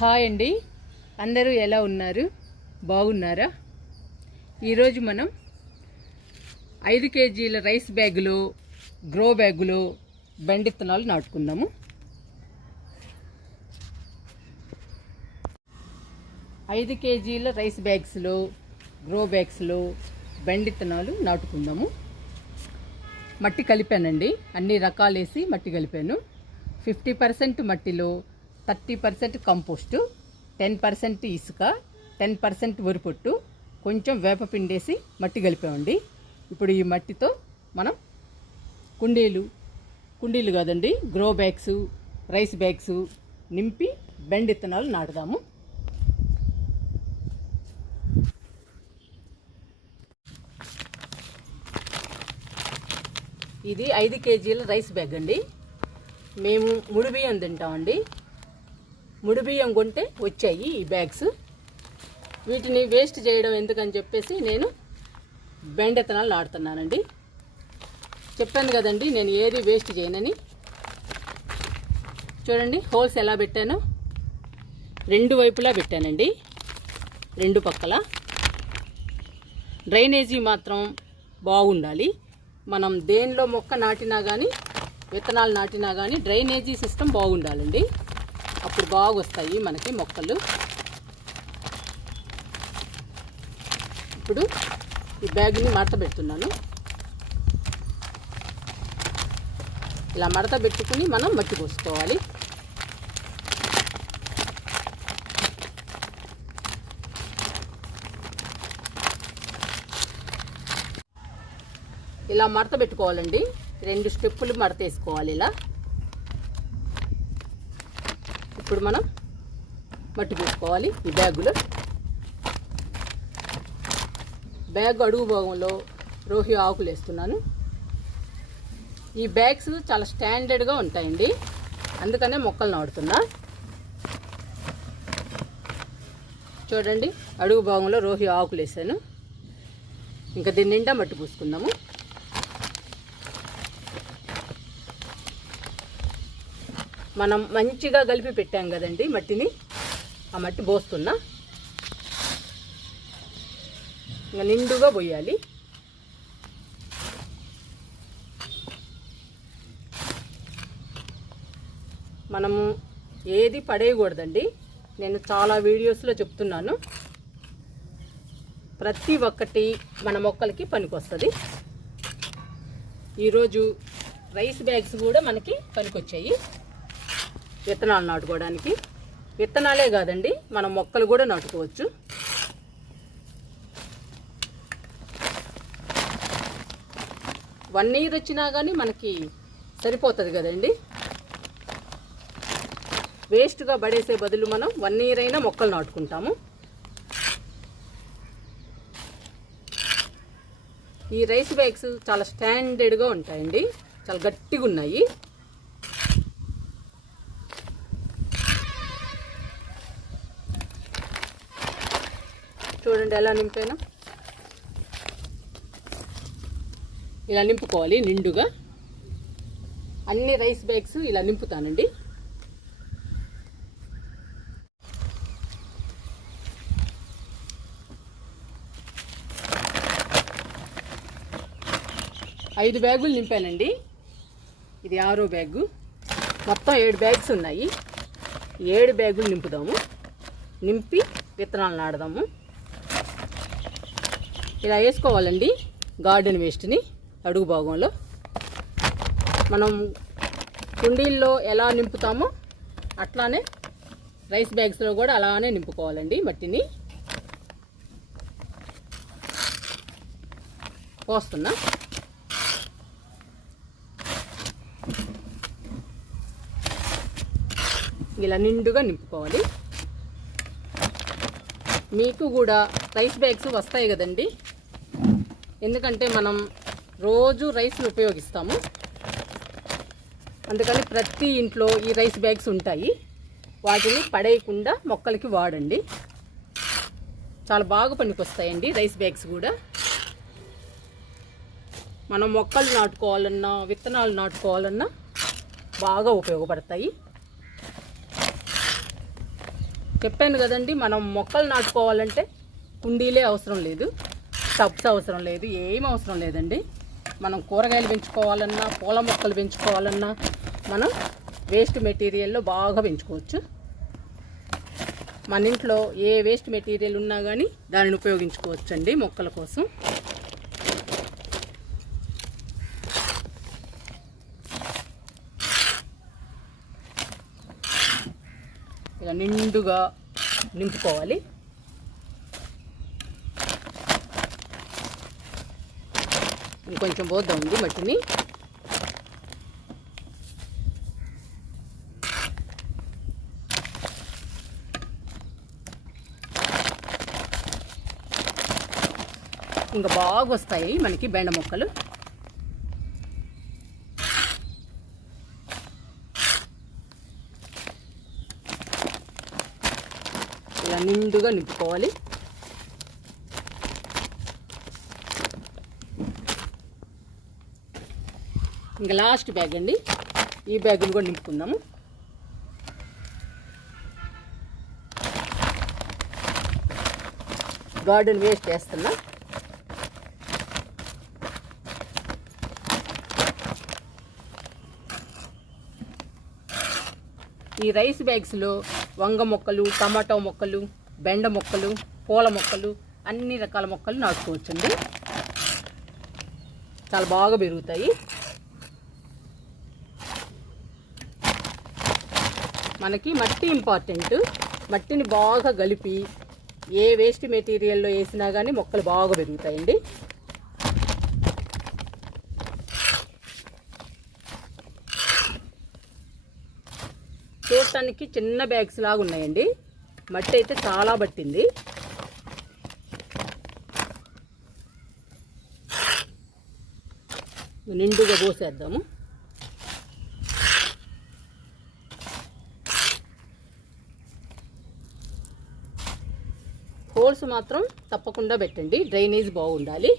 Hi అండి, అందరూ ఎలా ఉన్నారు? బాగున్నారా? ఈరోజు మనం 5 కేజీల రైస్ బ్యాగులో గ్రో బ్యాగులో బెండ విత్తనాలు నాటుకుందాము. ఐదు కేజీల రైస్ బ్యాగ్స్లో గ్రో బ్యాగ్స్లో బెండ విత్తనాలు నాటుకుందాము. మట్టి కలిపానండి, అన్ని రకాలేసి మట్టి కలిపాను. 50% మట్టిలో 30% కంపోస్టు, 10% ఇసుక, 10% వరిపొట్టు, కొంచెం వేపపిండేసి మట్టి కలిపామండి. ఇప్పుడు ఈ మట్టితో మనం కుండీలు కాదండి, గ్రో బ్యాగ్స్, రైస్ బ్యాగ్స్ నింపి బెండ విత్తనాలు నాటుదాము. ఇది 5 కేజీల రైస్ బ్యాగ్ అండి. మేము ముడి బియ్యం తింటామండి. ముడి బియ్యం కొంటే వచ్చాయి ఈ బ్యాగ్స్. వీటిని వేస్ట్ చేయడం ఎందుకని చెప్పేసి నేను బెండ విత్తనాలు నాటుతున్నానండి. చెప్పాను కదండి నేను ఏది వేస్ట్ చేయనని. చూడండి హోల్స్ ఎలా పెట్టానో, రెండు వైపులా పెట్టానండి, రెండు పక్కల. డ్రైనేజీ మాత్రం బాగుండాలి. మనం దేనిలో మొక్క నాటినా కానీ, విత్తనాలు నాటినా కానీ డ్రైనేజీ సిస్టమ్ బాగుండాలండి. అప్పుడు బాగా వస్తాయి మనకి మొక్కలు. ఇప్పుడు ఈ బ్యాగ్ని మడత పెడుతున్నాను. ఇలా మడత పెట్టుకుని మనం మట్టి పోసుకోవాలి. ఇలా మడత పెట్టుకోవాలండి, 2 స్టెప్పులు మడత వేసుకోవాలి ఇలా. ఇప్పుడు మనం మట్టి పోసుకోవాలి ఈ బ్యాగులో. బ్యాగ్ అడుగు భాగంలో రోహి ఆకులు వేస్తున్నాను. ఈ బ్యాగ్స్ చాలా స్టాండర్డ్గా ఉంటాయండి, అందుకనే మొక్కలు నాటుతున్నా. చూడండి అడుగు భాగంలో రోహి ఆకులు వేసాను. ఇంకా దీని నిండా మట్టి పూసుకుందాము. మనం మంచిగా కలిపి పెట్టాం కదండి మట్టిని, ఆ మట్టి పోస్తున్నా. ఇంకా నిండుగా పోయాలి. మనము ఏది పడేయకూడదండి. నేను చాలా వీడియోస్లో చెప్తున్నాను. ప్రతి ఒక్కటి మన మొక్కలకి పనికొస్తుంది. ఈరోజు రైస్ బ్యాగ్స్ కూడా మనకి పనికొచ్చాయి విత్తనాలు నాటుకోవడానికి. విత్తనాలే కాదండి, మనం మొక్కలు కూడా నాటుకోవచ్చు. వన్ ఇయర్ వచ్చినా కానీ మనకి సరిపోతుంది కదండి. వేస్ట్గా పడేసే బదులు మనం 1 ఇయర్ అయినా మొక్కలు నాటుకుంటాము. ఈ రైస్ బ్యాగ్స్ చాలా స్టాండర్డ్గా ఉంటాయండి, చాలా గట్టిగా ఉన్నాయి. చూడండి ఎలా నింపాను. ఇలా నింపుకోవాలి నిండుగా. అన్ని రైస్ బ్యాగ్స్ ఇలా నింపుతానండి. ఐదు బ్యాగులు నింపానండి. ఇది 6వ బ్యాగు. మొత్తం 7 బ్యాగ్స్ ఉన్నాయి. 7 బ్యాగులు నింపుదాము. నింపి విత్తనాలు నాటుదాము. ఇలా వేసుకోవాలండి గార్డెన్ వేస్ట్ని అడుగు భాగంలో. మనం కుండీల్లో ఎలా నింపుతామో అట్లానే రైస్ బ్యాగ్స్లో కూడా అలానే నింపుకోవాలండి మట్టిని. పోస్తున్నా. ఇలా నిండుగా నింపుకోవాలి. మీకు కూడా రైస్ బ్యాగ్స్ వస్తాయి కదండి, ఎందుకంటే మనం రోజు రైస్ని ఉపయోగిస్తాము. అందుకని ప్రతి ఇంట్లో ఈ రైస్ బ్యాగ్స్ ఉంటాయి. వాటిని పడేయకుండా మొక్కలకి వాడండి. చాలా బాగా పనికొస్తాయండి రైస్ బ్యాగ్స్ కూడా. మనం మొక్కలు నాటుకోవాలన్నా, విత్తనాలు నాటుకోవాలన్నా బాగా ఉపయోగపడతాయి. చెప్పాను కదండి, మనం మొక్కలు నాటుకోవాలంటే కుండీలే అవసరం లేదు, టబ్స్ అవసరం లేదు, ఏం అవసరం లేదండి. మనం కూరగాయలు పెంచుకోవాలన్నా, పూల మొక్కలు పెంచుకోవాలన్నా మనం వేస్ట్ మెటీరియల్లో బాగా పెంచుకోవచ్చు. మన ఇంట్లో ఏ వేస్ట్ మెటీరియల్ ఉన్నా కానీ దానిని ఉపయోగించుకోవచ్చండి మొక్కల కోసం. ఇలా నిండుగా నింపుకోవాలి. ఇంకొంచెం పోద్దామండి మట్టిని. ఇంకా బాగా వస్తాయి మనకి బెండ మొక్కలు. ఇలా నిండుగా నింపుకోవాలి. ఇంకా లాస్ట్ బ్యాగ్ అండి, ఈ బ్యాగులు కూడా నింపుకుందాము. గార్డెన్ వేస్ట్ చేస్తున్నా. ఈ రైస్ బ్యాగ్స్లో వంగ మొక్కలు, టమాటో మొక్కలు, బెండ మొక్కలు, పూల మొక్కలు, అన్ని రకాల మొక్కలు నాటుకోవచ్చండి. చాలా బాగా పెరుగుతాయి. మనకి మట్టి ఇంపార్టెంట్. మట్టిని బాగా కలిపి ఏ వేస్ట్ మెటీరియల్లో వేసినా కానీ మొక్కలు బాగా పెరుగుతాయండి. చూడటానికి చిన్న బ్యాగ్స్ లాగా ఉన్నాయండి. మట్టి అయితే చాలా పట్టింది. నిండుగా పోసేద్దాము. హోల్స్ మాత్రం తప్పకుండా పెట్టండి, డ్రైనేజ్ బాగుండాలి.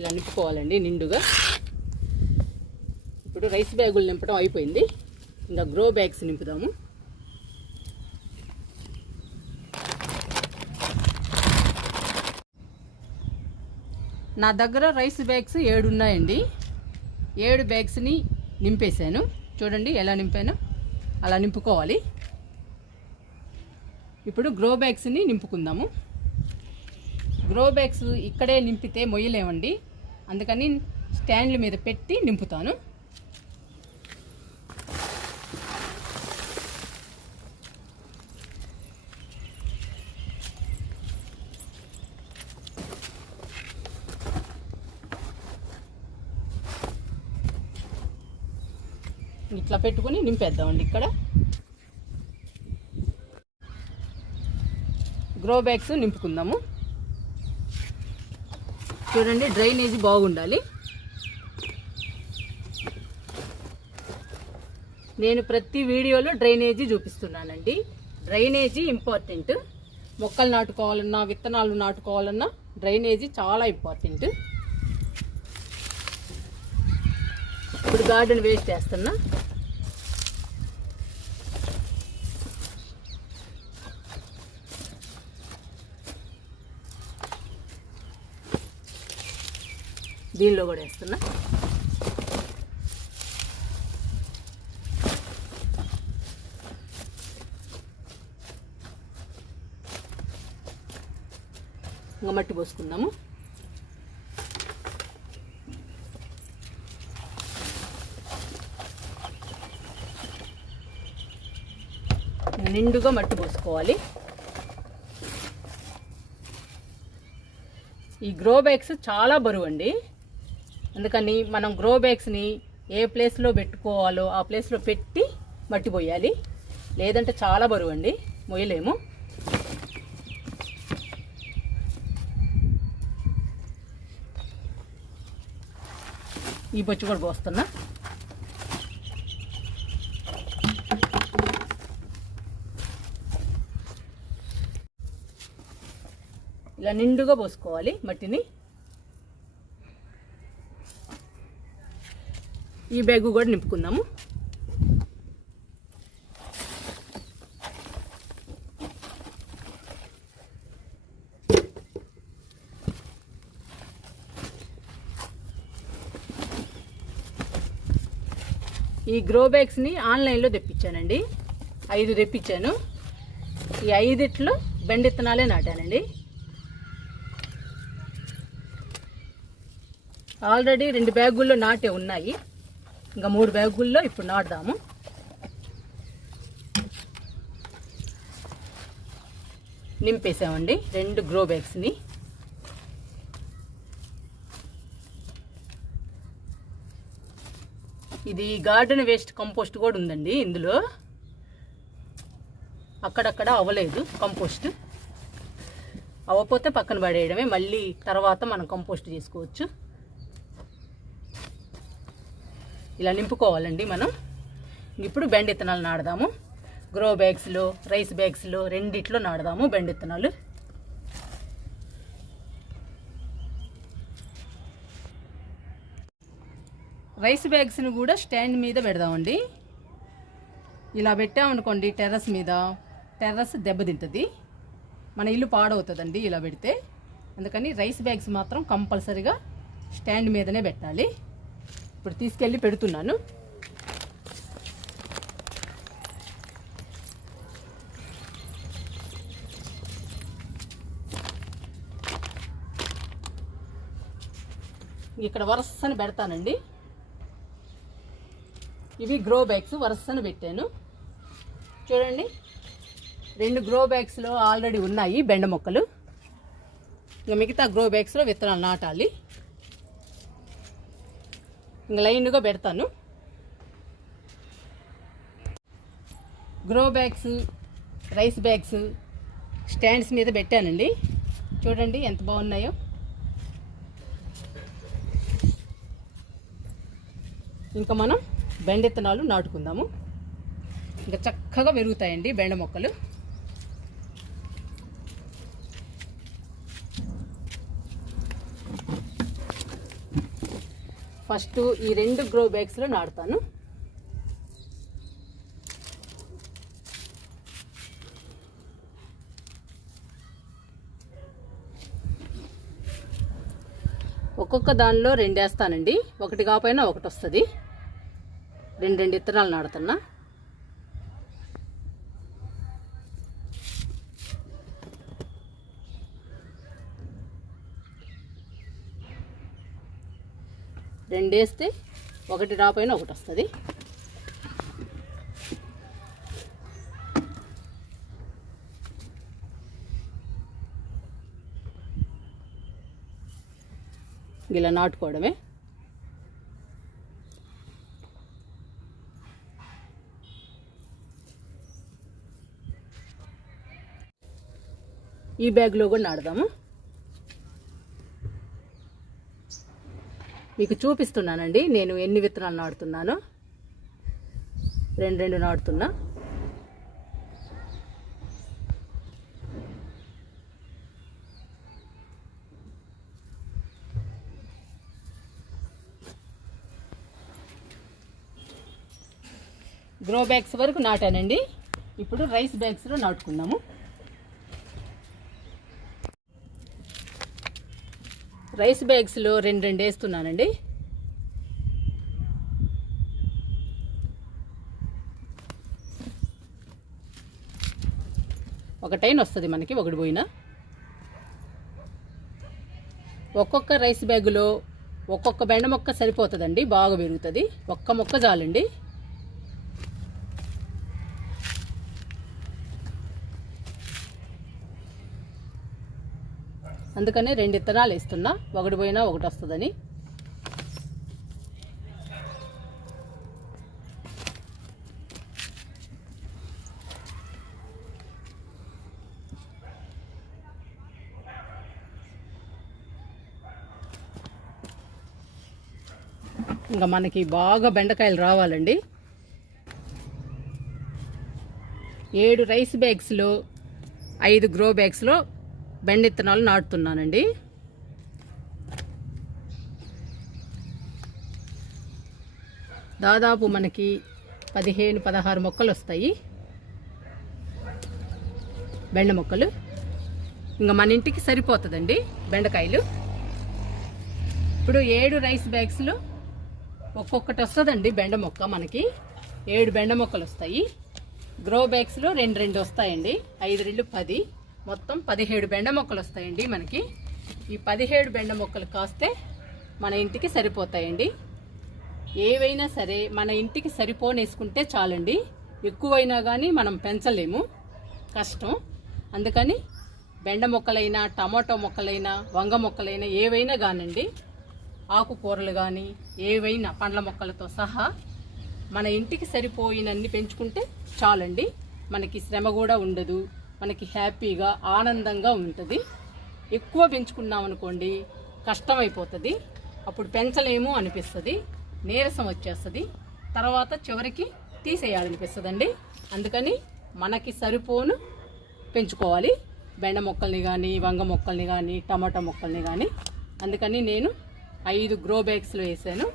ఇలా నింపుకోవాలండి నిండుగా. ఇప్పుడు రైస్ బ్యాగులు నింపడం అయిపోయింది. ఇంకా గ్రో బ్యాగ్స్ నింపుదాము. నా దగ్గర రైస్ బ్యాగ్స్ 7 ఉన్నాయండి. 7 బ్యాగ్స్ని నింపేశాను. చూడండి ఎలా నింపాను. అలా నింపుకోవాలి. ఇప్పుడు గ్రో బ్యాగ్స్ని నింపుకుందాము. గ్రో బ్యాగ్స్ ఇక్కడే నింపితే మొయ్యలేమండి, అందుకని స్టాండ్ల మీద పెట్టి నింపుతాను. ఇట్లా పెట్టుకొని నింపేద్దామండి. ఇక్కడ గ్రో బ్యాగ్స్ నింపుకుందాము. చూడండి డ్రైనేజీ బాగుండాలి. నేను ప్రతి వీడియోలో డ్రైనేజీ చూపిస్తున్నానండి. Drainage important. మొక్కలు నాటుకోవాలన్నా, విత్తనాలు నాటుకోవాలన్నా డ్రైనేజీ చాలా ఇంపార్టెంట్. ఇప్పుడు గార్డెన్ వేస్ట్ చేస్తున్నా. దీనిలో కూడా వేస్తున్నా. ఇంకా మట్టి పోసుకుందాము. నిండుగా మట్టి పోసుకోవాలి. ఈ గ్రో బ్యాగ్స్ చాలా బరువు అండి, అందుకని మనం గ్రో బ్యాగ్స్ని ఏ ప్లేస్లో పెట్టుకోవాలో ఆ ప్లేస్లో పెట్టి మట్టి పోయాలి, లేదంటే చాలా బరువు అండి, మొయ్యలేము. ఈ బొచ్చు కూడా పోస్తున్నా. ఇలా నిండుగా పోసుకోవాలి మట్టిని. ఈ బ్యాగ్ కూడా నింపుకుందాము. ఈ గ్రో బ్యాగ్స్ని ఆన్లైన్లో తెప్పించానండి. 5 తెప్పించాను. ఈ 5 బెండ విత్తనాలే నాటానండి. ఆల్రెడీ 2 బ్యాగుల్లో నాటే ఉన్నాయి. ఇంకా 3 బ్యాగుల్లో ఇప్పుడు నాటుదాము. నింపేసామండి 2 గ్రో బ్యాగ్స్ని. ఇది గార్డెన్ వేస్ట్ కంపోస్ట్ కూడా ఉందండి ఇందులో. అక్కడక్కడ అవ్వలేదు కంపోస్ట్. అవ్వకపోతే పక్కన పడేయడమే, మళ్ళీ తర్వాత మనం కంపోస్ట్ చేసుకోవచ్చు. ఇలా నింపుకోవాలండి మనం. ఇప్పుడు బెండ విత్తనాలు నాడదాము. గ్రో బ్యాగ్స్లో, రైస్ బ్యాగ్స్లో రెండిట్లో నాడదాము బెండ విత్తనాలు. రైస్ బ్యాగ్స్ని కూడా స్టాండ్ మీద పెడదామండి. ఇలా పెట్టామనుకోండి టెర్రస్ మీద, టెర్రస్ దెబ్బతింటుంది, మన ఇల్లు పాడవుతుందండి ఇలా పెడితే. అందుకని రైస్ బ్యాగ్స్ మాత్రం కంపల్సరీగా స్టాండ్ మీదనే పెట్టాలి. ఇప్పుడు తీసుకెళ్ళి పెడుతున్నాను. ఇక్కడ వరుసని పెడతానండి. ఇవి గ్రో బ్యాగ్స్ వరుసను పెట్టాను చూడండి. 2 గ్రో బ్యాగ్స్లో ఆల్రెడీ ఉన్నాయి బెండ మొక్కలు. ఇంకా మిగతా గ్రో బ్యాగ్స్లో విత్తనాలు నాటాలి. ఇంకా లైన్గా పెడతాను. Grow bags, rice bags stands మీద పెట్టానండి. చూడండి ఎంత బాగున్నాయో. ఇంకా మనం బెండ విత్తనాలు నాటుకుందాము. ఇంకా చక్కగా పెరుగుతాయండి బెండ మొక్కలు. ఫస్ట్ ఈ 2 గ్రో బ్యాగ్స్లో నాటుతాను. ఒక్కొక్క దానిలో 2 వేస్తానండి. ఒకటి కాకపోయినా ఒకటి వస్తుంది. 2 విత్తనాలు నాడుతున్నా. రెండు వేస్తే ఒకటి రాపోయినా ఒకటి వస్తుంది. ఇలా నాటుకోవడమే. ఈ బ్యాగ్లో కూడా నాడదాము. మీకు చూపిస్తున్నానండి నేను ఎన్ని విత్తనాలు నాటుతున్నానో. 2 నాటుతున్నా. గ్రో బ్యాగ్స్ వరకు నాటానండి. ఇప్పుడు రైస్ బ్యాగ్స్లో నాటుకుందాము. రైస్ బ్యాగ్స్లో 2 వేస్తున్నానండి. ఒకటైన వస్తుంది మనకి, ఒకటి పోయినా. ఒక్కొక్క రైస్ బ్యాగులో ఒక్కొక్క బెండ మొక్క సరిపోతుందండి, బాగా పెరుగుతుంది. ఒక్క మొక్క చాలండి. అందుకనే 2 విత్తనాలు వేస్తున్నా, ఒకటి పోయినా ఒకటి వస్తుందని. ఇంకా మనకి బాగా బెండకాయలు రావాలండి. 7 రైస్ బ్యాగ్స్లో 5 గ్రో బ్యాగ్స్లో బెండ విత్తనాలు నాటుతున్నానండి. దాదాపు మనకి 15-16 మొక్కలు వస్తాయి బెండ మొక్కలు. ఇంకా మన ఇంటికి సరిపోతుందండి బెండకాయలు. ఇప్పుడు 7 రైస్ బ్యాగ్స్లో ఒక్కొక్కటి వస్తుందండి బెండ మొక్క. మనకి 7 బెండ మొక్కలు వస్తాయి. గ్రో బ్యాగ్స్లో 2 వస్తాయండి. 5 2 10, మొత్తం 17 బెండ మొక్కలు వస్తాయండి మనకి. ఈ 17 బెండ మొక్కలు కాస్తే మన ఇంటికి సరిపోతాయండి. ఏవైనా సరే మన ఇంటికి సరిపోనేసుకుంటే చాలండి. ఎక్కువైనా కానీ మనం పెంచలేము, కష్టం. అందుకని బెండ మొక్కలైనా, టమాటో మొక్కలైనా, వంగ మొక్కలైనా ఏవైనా కానండి, ఆకుకూరలు కానీ ఏవైనా పండ్ల మొక్కలతో సహా మన ఇంటికి సరిపోయినన్ని పెంచుకుంటే చాలండి. మనకి శ్రమ కూడా ఉండదు, మనకి హ్యాపీగా ఆనందంగా ఉంటుంది. ఎక్కువ పెంచుకున్నాం అనుకోండి కష్టమైపోతుంది, అప్పుడు పెంచలేము అనిపిస్తుంది, నీరసం వచ్చేస్తుంది, తర్వాత చివరికి తీసేయాలనిపిస్తుందండి. అందుకని మనకి సరిపోను పెంచుకోవాలి బెండ మొక్కల్ని కానీ, వంగ మొక్కల్ని కానీ, టమాటా మొక్కల్ని కానీ. అందుకని నేను 5 గ్రో బ్యాగ్స్లో వేసాను,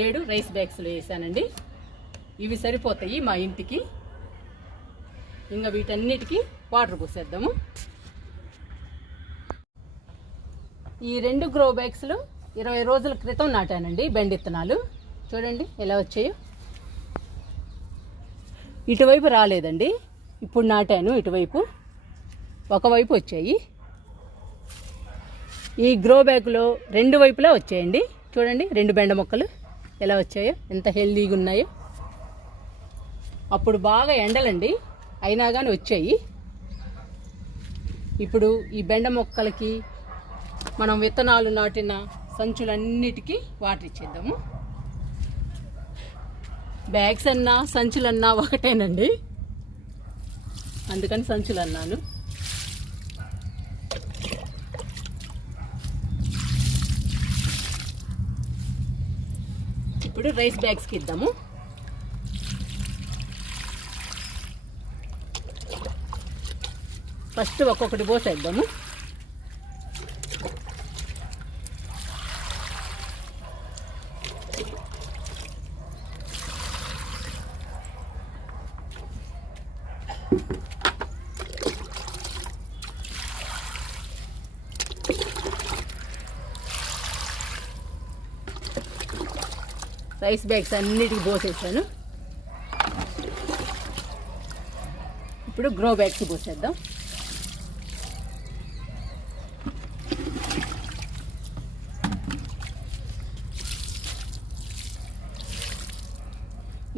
7 రైస్ బ్యాగ్స్లో వేసానండి. ఇవి సరిపోతాయి మా ఇంటికి. ఇంకా వీటన్నిటికీ వాటర్ పోసేద్దాము. ఈ 2 గ్రో బ్యాగ్స్లో 20 రోజుల క్రితం నాటానండి బెండ విత్తనాలు. చూడండి ఎలా వచ్చాయో. ఇటువైపు రాలేదండి, ఇప్పుడు నాటాను ఇటువైపు. ఒకవైపు వచ్చాయి. ఈ గ్రో బ్యాగ్లో 2 వైపులా వచ్చాయండి. చూడండి 2 బెండ మొక్కలు ఎలా వచ్చాయో, ఎంత హెల్దీగా ఉన్నాయో. అప్పుడు బాగా ఎండలండి, అయినా కానీ వచ్చాయి. ఇప్పుడు ఈ బెండ మొక్కలకి మనం విత్తనాలు నాటిన సంచులన్నిటికీ వాటర్ ఇచ్చేద్దాము. బ్యాగ్స్ అన్నా సంచులన్నా ఒకటేనండి, అందుకని సంచులు అన్నాను. ఇప్పుడు రైస్ బ్యాగ్స్కి ఇద్దాము. ఫస్ట్ ఒక్కొక్కటి పోసేద్దాము. రైస్ బ్యాగ్స్ అన్నిటికీ పోసేసాను. ఇప్పుడు గ్రో బ్యాగ్స్ పోసేద్దాం.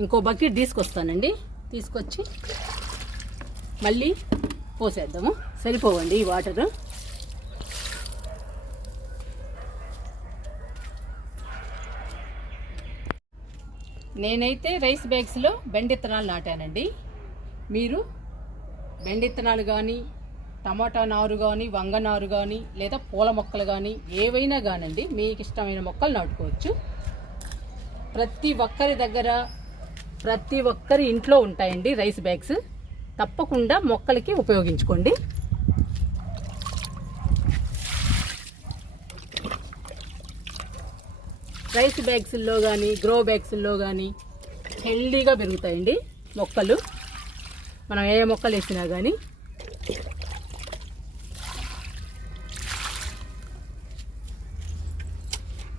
ఇంకో బకెట్ తీసుకొస్తానండి, తీసుకొచ్చి మళ్ళీ పోసేద్దాము. సరిపోవండి ఈ వాటరు. నేనైతే రైస్ బ్యాగ్స్లో బెండ విత్తనాలు నాటానండి. మీరు బెండ విత్తనాలు కానీ, టమాటా నారు కానీ, వంగ నారు కానీ, లేదా పూల మొక్కలు కానీ ఏవైనా కానండి, మీకు ఇష్టమైన మొక్కలు నాటుకోవచ్చు. ప్రతి ఒక్కరి దగ్గర, ప్రతి ఒక్కరి ఇంట్లో ఉంటాయండి రైస్ బ్యాగ్స్. తప్పకుండా మొక్కలకి ఉపయోగించుకోండి. రైస్ బ్యాగ్స్లో కానీ, గ్రో బ్యాగ్స్లో కానీ హెల్దీగా పెరుగుతాయండి మొక్కలు, మనం ఏ మొక్కలు వేసినా కానీ.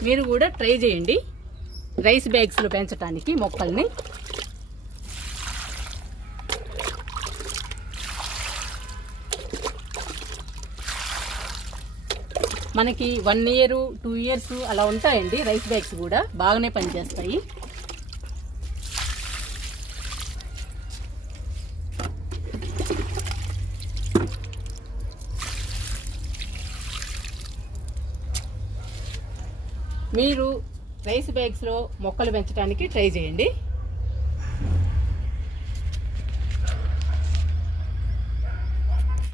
మీరు కూడా ట్రై చేయండి రైస్ బ్యాగ్స్లో పెంచడానికి మొక్కల్ని. మనకి 1 year 2 years అలా ఉంటాయండి రైస్ బ్యాగ్స్ కూడా, బాగానే పనిచేస్తాయి. మీరు రైస్ బ్యాగ్స్లో మొక్కలు పెంచడానికి ట్రై చేయండి.